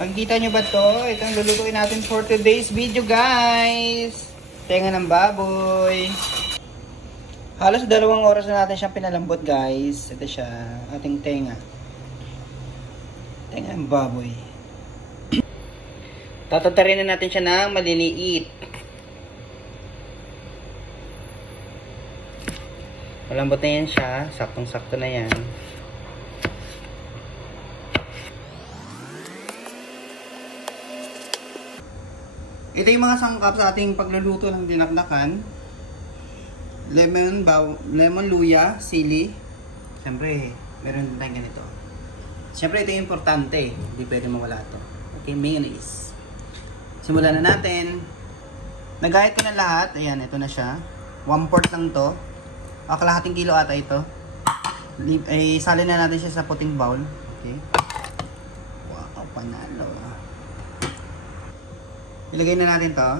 Makikita nyo ba to? Ito ang lulutuin natin for today's video, guys. Tenga ng baboy. Halos 2 oras na natin siyang pinalambot, guys. Ito siya, ating tenga. Tenga ng baboy. Tatatarin na natin siya ng maliliit. Malambot na yan siya. Saktong-sakto na yan. Ito yung mga sangkap sa ating pagluluto ng dinakdakan. Lemon, luya, sili. Siyempre, meron din tayong ganito. Siyempre, ito yung importante. Hindi pwede mawala ito. Okay, mayonnaise. Simulan na natin. Nagayat ko na lahat. Ayan, ito na siya. 1/4 lang to. Kalahating kilo ata ito. Salin na natin siya sa puting bowl. Okay. Wow, panalo. Ilagay na natin to.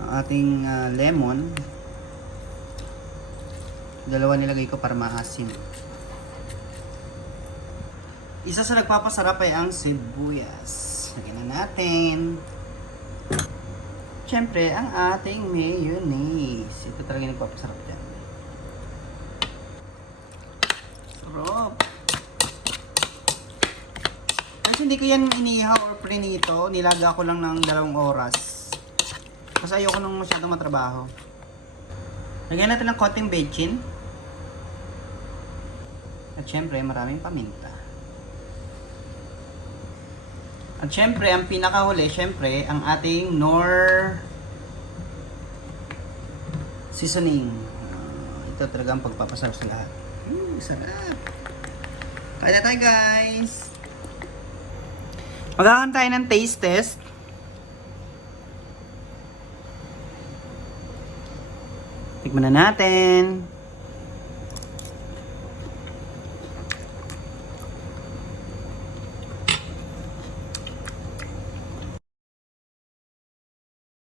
Ang ating lemon. 2 nilagay ko para maasim. Isa sa nagpapasarap ay ang sibuyas. Lagyan na natin. Siyempre, ang ating mayonnaise. Ito talaga yung nagpapasarap dyan. Sarap. Kasi hindi ko yan inihaw or prinito. Nilaga ko lang ng 2 oras. Kasi ayoko nang masyadong matrabaho. Lagyan natin ng konting bechin. At syempre, maraming paminta. At syempre, ang pinakahuli, syempre, ang ating Knorr seasoning. Ito talaga ang pagpapasarap sa lahat. Sarap. Kaya na tayo, guys. Magkakaroon tayo ng taste test. Tikman na natin.